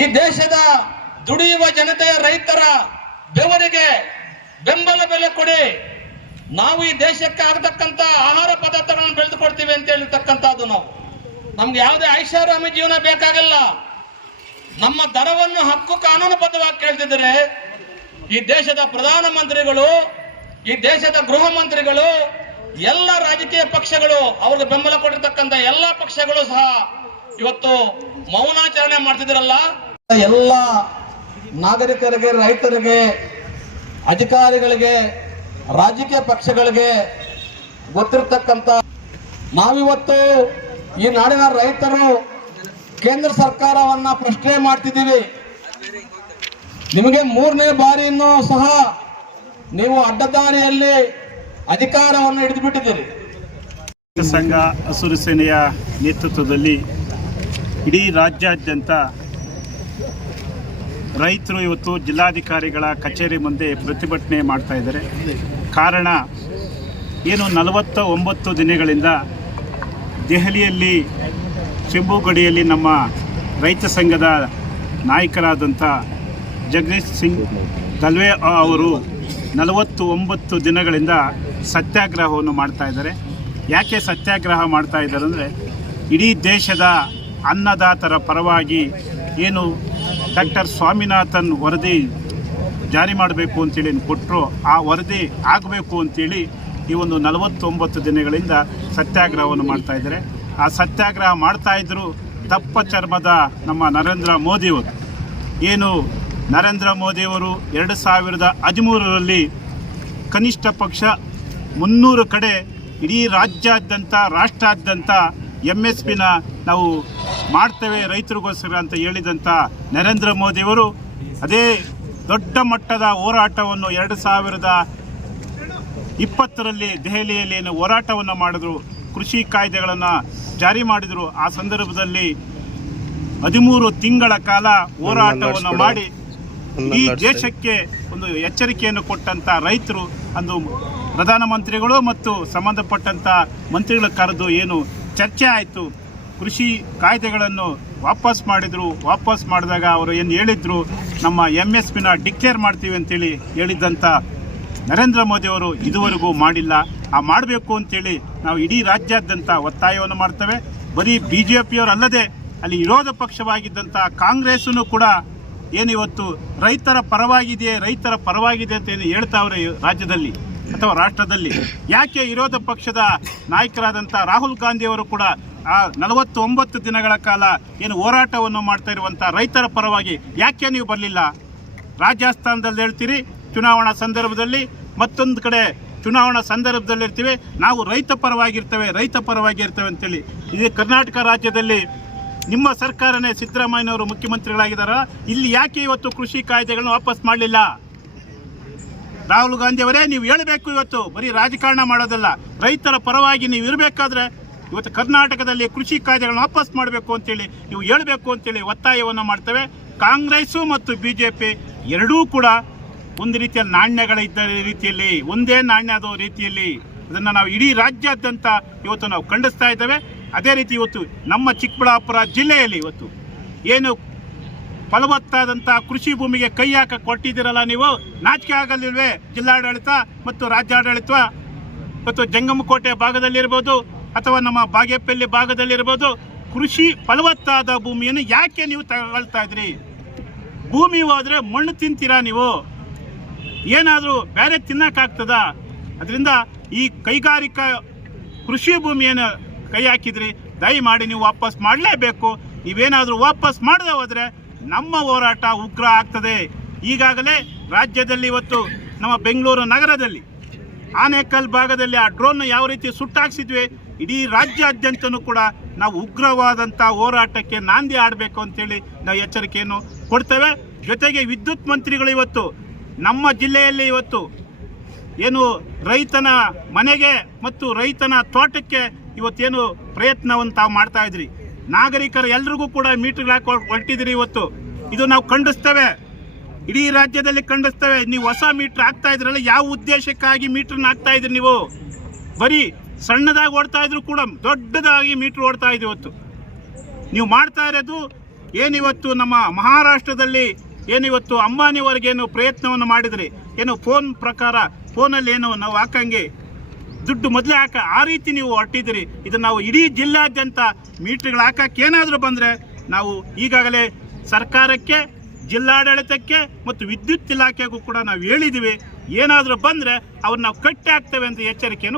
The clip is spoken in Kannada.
ಈ ದೇಶದ ದುಡಿಯುವ ಜನತೆಯ ರೈತರ ಬೆವರಿಗೆ ಬೆಂಬಲ ಬೆಲೆ ಕೊಡಿ. ನಾವು ಈ ದೇಶಕ್ಕೆ ಆಗತಕ್ಕಂತ ಆಹಾರ ಪದಾರ್ಥಗಳನ್ನು ಬೆಳೆದುಕೊಡ್ತೀವಿ ಅಂತ ಹೇಳಿರ್ತಕ್ಕಂಥದ್ದು ನಾವು. ನಮ್ಗೆ ಯಾವುದೇ ಐಷಾರಾಮಿ ಜೀವನ ಬೇಕಾಗಿಲ್ಲ. ನಮ್ಮ ದರವನ್ನು ಹಕ್ಕು ಕಾನೂನುಬದ್ಧವಾಗಿ ಕೇಳ್ತಿದ್ರೆ ಈ ದೇಶದ ಪ್ರಧಾನ ಮಂತ್ರಿಗಳು ಈ ದೇಶದ ಗೃಹ ಮಂತ್ರಿಗಳು, ಎಲ್ಲ ರಾಜಕೀಯ ಪಕ್ಷಗಳು ಅವ್ರಿಗೆ ಬೆಂಬಲ ಕೊಟ್ಟಿರ್ತಕ್ಕಂಥ ಎಲ್ಲ ಪಕ್ಷಗಳು ಸಹ ಇವತ್ತು ಮೌನಾಚರಣೆ ಮಾಡ್ತಿದ್ರಲ್ಲ ಎಲ್ಲ ನಾಗರಿಕರಿಗೆ ರೈತರಿಗೆ ಅಧಿಕಾರಿಗಳಿಗೆ ರಾಜಕೀಯ ಪಕ್ಷಗಳಿಗೆ ಗೊತ್ತಿರ್ತಕ್ಕಂಥ ನಾವಿವತ್ತು ಈ ನಾಡಿನ ರೈತರು ಕೇಂದ್ರ ಸರ್ಕಾರವನ್ನ ಪ್ರಶ್ನೆ ಮಾಡ್ತಿದ್ದೀವಿ. ನಿಮಗೆ ಮೂರನೇ ಬಾರಿಯನ್ನು ಸಹ ನೀವು ಅಡ್ಡದಾರಿಯಲ್ಲಿ ಅಧಿಕಾರವನ್ನು ಹಿಡಿದು ಬಿಟ್ಟಿದ್ದೀರಿ ಸಂಘ ಹಸಿರು ಸೇನೆಯ ನೇತೃತ್ವದಲ್ಲಿ ಇಡೀ ರಾಜ್ಯಾದ್ಯಂತ ರೈತರು ಇವತ್ತು ಜಿಲ್ಲಾಧಿಕಾರಿಗಳ ಕಚೇರಿ ಮುಂದೆ ಪ್ರತಿಭಟನೆ ಮಾಡ್ತಾ ಇದ್ದಾರೆ. ಕಾರಣ ಏನು ನಲವತ್ತ ಒಂಬತ್ತು ದಿನಗಳಿಂದ ದೆಹಲಿಯಲ್ಲಿ ಚೆಂಬುಗಡಿಯಲ್ಲಿ ನಮ್ಮ ರೈತ ಸಂಘದ ನಾಯಕರಾದಂಥ ಜಗದೀಶ್ ಸಿಂಗ್ ದಲ್ವೆ ಅವರು ನಲವತ್ತು ಒಂಬತ್ತು ದಿನಗಳಿಂದ ಸತ್ಯಾಗ್ರಹವನ್ನು ಮಾಡ್ತಾ ಇದ್ದಾರೆ. ಯಾಕೆ ಸತ್ಯಾಗ್ರಹ ಮಾಡ್ತಾ ಇದ್ದಾರೆ ಅಂದರೆ ಇಡೀ ದೇಶದ ಅನ್ನದಾತರ ಪರವಾಗಿ ಏನು ಡಾಕ್ಟರ್ ಸ್ವಾಮಿನಾಥನ್ ವರದಿ ಜಾರಿ ಮಾಡಬೇಕು ಅಂತೇಳಿ ಕೊಟ್ಟರು ಆ ವರದಿ ಆಗಬೇಕು ಅಂತೇಳಿ ಈ ಒಂದು ನಲವತ್ತೊಂಬತ್ತು ದಿನಗಳಿಂದ ಸತ್ಯಾಗ್ರಹವನ್ನು ಮಾಡ್ತಾ ಇದ್ದಾರೆ. ಆ ಸತ್ಯಾಗ್ರಹ ಮಾಡ್ತಾ ಇದ್ದರು ದಪ್ಪ ಚರ್ಮದ ನಮ್ಮ ನರೇಂದ್ರ ಮೋದಿಯವರು ಏನು ನರೇಂದ್ರ ಮೋದಿಯವರು ಎರಡು ಸಾವಿರದ ಹದಿಮೂರರಲ್ಲಿ ಕನಿಷ್ಠ ಪಕ್ಷ ಮುನ್ನೂರು ಕಡೆ ಇಡೀ ರಾಜ್ಯಾದ್ಯಂತ, ರಾಷ್ಟ್ರಾದ್ಯಂತ ಎಂ ಎಸ್ ಪಿನ ನಾವು ಮಾಡ್ತೇವೆ ರೈತರಿಗೋಸ್ಕರ ಅಂತ ಹೇಳಿದಂಥ ನರೇಂದ್ರ ಮೋದಿಯವರು ಅದೇ ದೊಡ್ಡ ಮಟ್ಟದ ಹೋರಾಟವನ್ನು ಎರಡು ಸಾವಿರದ ಇಪ್ಪತ್ತರಲ್ಲಿ ದೆಹಲಿಯಲ್ಲಿ ಏನು ಹೋರಾಟವನ್ನು ಮಾಡಿದ್ರು ಕೃಷಿ ಕಾಯ್ದೆಗಳನ್ನು ಜಾರಿ ಮಾಡಿದರು. ಆ ಸಂದರ್ಭದಲ್ಲಿ ಹದಿಮೂರು ತಿಂಗಳ ಕಾಲ ಹೋರಾಟವನ್ನು ಮಾಡಿ ಈ ದೇಶಕ್ಕೆ ಒಂದು ಎಚ್ಚರಿಕೆಯನ್ನು ಕೊಟ್ಟಂತ ರೈತರು ಅಂದು ಪ್ರಧಾನಮಂತ್ರಿಗಳು ಮತ್ತು ಸಂಬಂಧಪಟ್ಟಂತ ಮಂತ್ರಿಗಳ ಕರೆದು ಏನು ಚರ್ಚೆ ಆಯಿತು. ಕೃಷಿ ಕಾಯ್ದೆಗಳನ್ನು ವಾಪಸ್ ಮಾಡಿದ್ರು, ವಾಪಸ್ ಮಾಡಿದಾಗ ಅವರು ಏನು ಹೇಳಿದ್ರು, ನಮ್ಮ ಎಂ ಎಸ್ ಪಿನ ಡಿಕ್ಲೇರ್ ಮಾಡ್ತೀವಿ ಅಂತೇಳಿ ಹೇಳಿದ್ದಂಥ ನರೇಂದ್ರ ಮೋದಿ ಅವರು ಇದುವರೆಗೂ ಮಾಡಿಲ್ಲ. ಆ ಮಾಡಬೇಕು ಅಂತೇಳಿ ನಾವು ಇಡೀ ರಾಜ್ಯಾದ್ಯಂತ ಒತ್ತಾಯವನ್ನು ಮಾಡ್ತೇವೆ. ಬರೀ ಬಿ ಜೆ ಪಿಯವರಲ್ಲದೆ ಅಲ್ಲಿ ವಿರೋಧ ಪಕ್ಷವಾಗಿದ್ದಂಥ ಕಾಂಗ್ರೆಸ್ಸನ್ನು ಕೂಡ ಏನು ಇವತ್ತು ರೈತರ ಪರವಾಗಿದೆಯೇ, ರೈತರ ಪರವಾಗಿದೆ ಅಂತ ಏನು ಹೇಳ್ತಾವ್ರೆ ರಾಜ್ಯದಲ್ಲಿ ಅಥವಾ ರಾಷ್ಟ್ರದಲ್ಲಿ? ಯಾಕೆ ವಿರೋಧ ಪಕ್ಷದ ನಾಯಕರಾದಂಥ ರಾಹುಲ್ ಗಾಂಧಿಯವರು ಕೂಡ ಆ ನಲವತ್ತೊಂಬತ್ತು ದಿನಗಳ ಕಾಲ ಏನು ಹೋರಾಟವನ್ನು ಮಾಡ್ತಾ ಇರುವಂಥ ರೈತರ ಪರವಾಗಿ ಯಾಕೆ ನೀವು ಬರಲಿಲ್ಲ? ರಾಜಸ್ಥಾನದಲ್ಲಿ ಹೇಳ್ತೀರಿ, ಚುನಾವಣಾ ಸಂದರ್ಭದಲ್ಲಿ ಮತ್ತೊಂದು ಕಡೆ ಚುನಾವಣಾ ಸಂದರ್ಭದಲ್ಲಿ ಇರ್ತೀವಿ ನಾವು ರೈತ ಪರವಾಗಿರ್ತೇವೆ ರೈತ ಪರವಾಗಿರ್ತೇವೆ ಅಂತೇಳಿ. ಇದು ಕರ್ನಾಟಕ ರಾಜ್ಯದಲ್ಲಿ ನಿಮ್ಮ ಸರ್ಕಾರನೇ ಸಿದ್ದರಾಮಯ್ಯನವರು ಮುಖ್ಯಮಂತ್ರಿಗಳಾಗಿದ್ದಾರ ಇಲ್ಲಿ ಯಾಕೆ ಇವತ್ತು ಕೃಷಿ ಕಾಯ್ದೆಗಳನ್ನು ವಾಪಸ್ ಮಾಡಲಿಲ್ಲ? ರಾಹುಲ್ ಗಾಂಧಿ ಅವರೇ, ನೀವು ಹೇಳಬೇಕು ಇವತ್ತು, ಬರೀ ರಾಜಕಾರಣ ಮಾಡೋದಲ್ಲ, ರೈತರ ಪರವಾಗಿ ನೀವು ಇರಬೇಕಾದ್ರೆ ಇವತ್ತು ಕರ್ನಾಟಕದಲ್ಲಿ ಕೃಷಿ ಕಾಯ್ದೆಗಳನ್ನು ವಾಪಸ್ ಮಾಡಬೇಕು ಅಂತೇಳಿ ನೀವು ಹೇಳಬೇಕು ಅಂತೇಳಿ ಒತ್ತಾಯವನ್ನು ಮಾಡ್ತೇವೆ. ಕಾಂಗ್ರೆಸ್ಸು ಮತ್ತು ಬಿ ಎರಡೂ ಕೂಡ ಒಂದು ರೀತಿಯ ನಾಣ್ಯಗಳ ಇದ್ದ ರೀತಿಯಲ್ಲಿ, ಒಂದೇ ನಾಣ್ಯ ಅದು ರೀತಿಯಲ್ಲಿ ಅದನ್ನು ನಾವು ಇಡೀ ರಾಜ್ಯಾದ್ಯಂತ ಇವತ್ತು ನಾವು ಖಂಡಿಸ್ತಾ ಇದ್ದೇವೆ. ಅದೇ ರೀತಿ ಇವತ್ತು ನಮ್ಮ ಚಿಕ್ಕಬಳ್ಳಾಪುರ ಜಿಲ್ಲೆಯಲ್ಲಿ ಇವತ್ತು ಏನು ಫಲವತ್ತಾದಂಥ ಕೃಷಿ ಭೂಮಿಗೆ ಕೈ ಹಾಕ ಕೊಟ್ಟಿದ್ದೀರಲ್ಲ ನೀವು? ನಾಚಿಕೆ ಆಗಲಿಲ್ವೇ? ಜಿಲ್ಲಾಡಳಿತ ಮತ್ತು ರಾಜ್ಯಾಡಳಿತ? ಮತ್ತು ಜಂಗಮಕೋಟೆ ಭಾಗದಲ್ಲಿರ್ಬೋದು ಅಥವಾ ನಮ್ಮ ಬಾಗೇಪಲ್ಲಿ ಭಾಗದಲ್ಲಿರ್ಬೋದು ಕೃಷಿ ಫಲವತ್ತಾದ ಭೂಮಿಯನ್ನು ಯಾಕೆ ನೀವು ತಗೊಳ್ತಾ ಇದ್ರಿ? ಭೂಮಿ ಹೋದರೆ ಮಣ್ಣು ತಿಂತೀರಾ ನೀವು? ಏನಾದರೂ ಬೇರೆ ತಿನ್ನಕ್ಕಾಗ್ತದ ಅದರಿಂದ ಈ ಕೈಗಾರಿಕಾ ಕೃಷಿ ಭೂಮಿಯನ್ನು ಕೈ ಹಾಕಿದ್ರಿ. ದಯಮಾಡಿ ನೀವು ವಾಪಸ್ ಮಾಡಲೇಬೇಕು. ನೀವೇನಾದರೂ ವಾಪಸ್ ಮಾಡದೆ ಹೋದರೆ ನಮ್ಮ ಹೋರಾಟ ಉಗ್ರ ಆಗ್ತದೆ. ಈಗಾಗಲೇ ರಾಜ್ಯದಲ್ಲಿ ಇವತ್ತು ನಮ್ಮ ಬೆಂಗಳೂರು ನಗರದಲ್ಲಿ ಆನೇಕಲ್ ಭಾಗದಲ್ಲಿ ಆ ಡ್ರೋನ್ ಯಾವ ರೀತಿ ಸುಟ್ಟಾಕ್ಸಿದ್ವಿ, ಇಡೀ ರಾಜ್ಯಾದ್ಯಂತನೂ ಕೂಡ ನಾವು ಉಗ್ರವಾದಂಥ ಹೋರಾಟಕ್ಕೆ ನಾಂದಿ ಆಡಬೇಕು ಅಂತೇಳಿ ನಾವು ಎಚ್ಚರಿಕೆಯನ್ನು ಕೊಡ್ತೇವೆ. ಜೊತೆಗೆ ವಿದ್ಯುತ್ ಮಂತ್ರಿಗಳು ಇವತ್ತು, ನಮ್ಮ ಜಿಲ್ಲೆಯಲ್ಲಿ ಇವತ್ತು ಏನು ರೈತನ ಮನೆಗೆ ಮತ್ತು ರೈತನ ತೋಟಕ್ಕೆ ಇವತ್ತೇನು ಪ್ರಯತ್ನವನ್ನು ತಾವು ಮಾಡ್ತಾ ಇದ್ರಿ. ನಾಗರಿಕರು ಎಲ್ರಿಗೂ ಕೂಡ ಮೀಟರ್ ಹಾಕಿ ಹೊರಟಿದ್ರಿ ಇವತ್ತು. ಇದು ನಾವು ಖಂಡಿಸ್ತೇವೆ. ಇಡೀ ರಾಜ್ಯದಲ್ಲಿ ಖಂಡಿಸ್ತೇವೆ. ನೀವು ಹೊಸ ಮೀಟರ್ ಹಾಕ್ತಾ ಇದ್ರಲ್ಲ ಯಾವ ಉದ್ದೇಶಕ್ಕಾಗಿ ಮೀಟ್ರನ್ನ ಹಾಕ್ತಾ ಇದ್ರಿ ನೀವು? ಬರೀ ಸಣ್ಣದಾಗಿ ಓಡ್ತಾ ಇದ್ರು ಕೂಡ ದೊಡ್ಡದಾಗಿ ಮೀಟರ್ ಓಡ್ತಾ ಇದೆ ಇವತ್ತು. ನೀವು ಮಾಡ್ತಾ ಇರೋದು ಏನಿವತ್ತು ನಮ್ಮ ಮಹಾರಾಷ್ಟ್ರದಲ್ಲಿ ಏನಿವತ್ತು ಅಂಬಾನಿವರೆಗೇನು ಪ್ರಯತ್ನವನ್ನು ಮಾಡಿದ್ರಿ? ಏನು ಫೋನ್ ಪ್ರಕಾರ ಫೋನಲ್ಲಿ ಏನು ನಾವು ಹಾಕಂಗೆ ದುಡ್ಡು ಮೊದಲೇ ಹಾಕ, ಆ ರೀತಿ ನೀವು ಹೊರಟಿದ್ದೀರಿ. ಇದು ನಾವು ಇಡೀ ಜಿಲ್ಲಾದ್ಯಂತ ಮೀಟ್ರ್ಗಳು ಹಾಕಕ್ಕೆ ಏನಾದರೂ ಬಂದರೆ ನಾವು ಈಗಾಗಲೇ ಸರ್ಕಾರಕ್ಕೆ ಜಿಲ್ಲಾಡಳಿತಕ್ಕೆ ಮತ್ತು ವಿದ್ಯುತ್ ಇಲಾಖೆಗೂ ಕೂಡ ನಾವು ಹೇಳಿದ್ದೀವಿ ಏನಾದರೂ ಬಂದರೆ ಅವ್ರನ್ನ ನಾವು ಕಟ್ಟಿ ಹಾಕ್ತೇವೆ ಅಂತ ಎಚ್ಚರಿಕೆಯನ್ನು